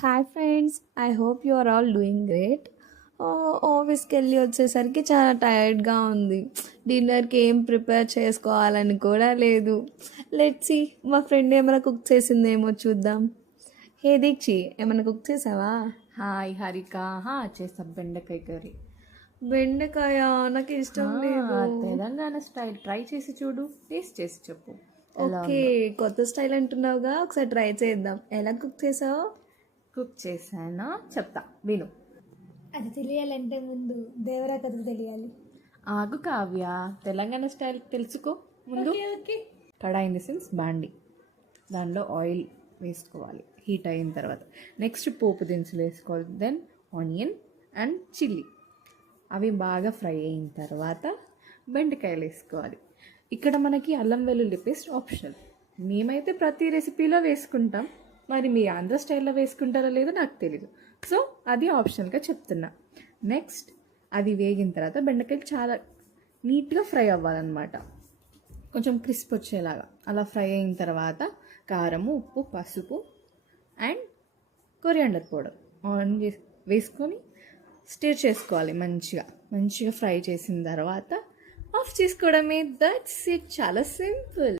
Hi friends, I hope you are all doing great. ఆఫీస్కి వెళ్ళి వచ్చేసరికి చాలా టైర్డ్గా ఉంది. డిన్నర్కి ఏం ప్రిపేర్ చేసుకోవాలని కూడా లేదు. లెట్స్ సీ, మా ఫ్రెండ్ ఏమైనా కుక్ చేసిందేమో చూద్దాం. హే దీక్షి, ఏమైనా కుక్ చేసావా? హాయ్ హరిక. చేస్తాం బెండకాయ కర్రీ. బెండకాయ నాకు ఇష్టం లేదు. తెలంగాణ స్టైల్ ట్రై చేసి చూడు, టేస్ట్ చేసి చెప్పు ఎలా ఓకే, ఉందో. కొత్త స్టైల్ అంటున్నావుగా, ఒకసారి ట్రై చేద్దాం. ఎలా కుక్ చేసావు? కుక్ చేశానా చెప్తా విను. అది తెలియాలంటే ముందు దేవరా కథ తెలియాలి. ఆగు కావ్య, తెలంగాణ స్టైల్ తెలుసుకో ముందు. Okay. Kadai in the sense బాండి, దానిలో ఆయిల్ వేసుకోవాలి. హీట్ అయిన తర్వాత నెక్స్ట్ పోపు దినుసులు వేసుకోవాలి. దెన్ ఆనియన్ అండ్ చిల్లీ, అవి బాగా ఫ్రై అయిన తర్వాత బెండకాయలు వేసుకోవాలి. ఇక్కడ మనకి అల్లం వెల్లుల్లి పేస్ట్ ఆప్షనల్. మేమైతే ప్రతి రెసిపీలో వేసుకుంటాం, మరి మీ ఆంధ్ర స్టైల్లో వేసుకుంటారో లేదో నాకు తెలీదు, సో అది ఆప్షనల్గా చెప్తున్నా. నెక్స్ట్ అది వేగిన తర్వాత బెండకాయలు చాలా నీట్గా ఫ్రై అవ్వాలన్నమాట, కొంచెం క్రిస్ప్ వచ్చేలాగా. అలా ఫ్రై అయిన తర్వాత కారము, ఉప్పు, పసుపు అండ్ కొరియాండర్ పౌడర్ ఆన్ వేసుకొని స్టిర్ చేసుకోవాలి. మంచిగా మంచిగా ఫ్రై చేసిన తర్వాత ఆఫ్ చేసుకోవడమే. దట్స్ ఇట్, చాలా సింపుల్.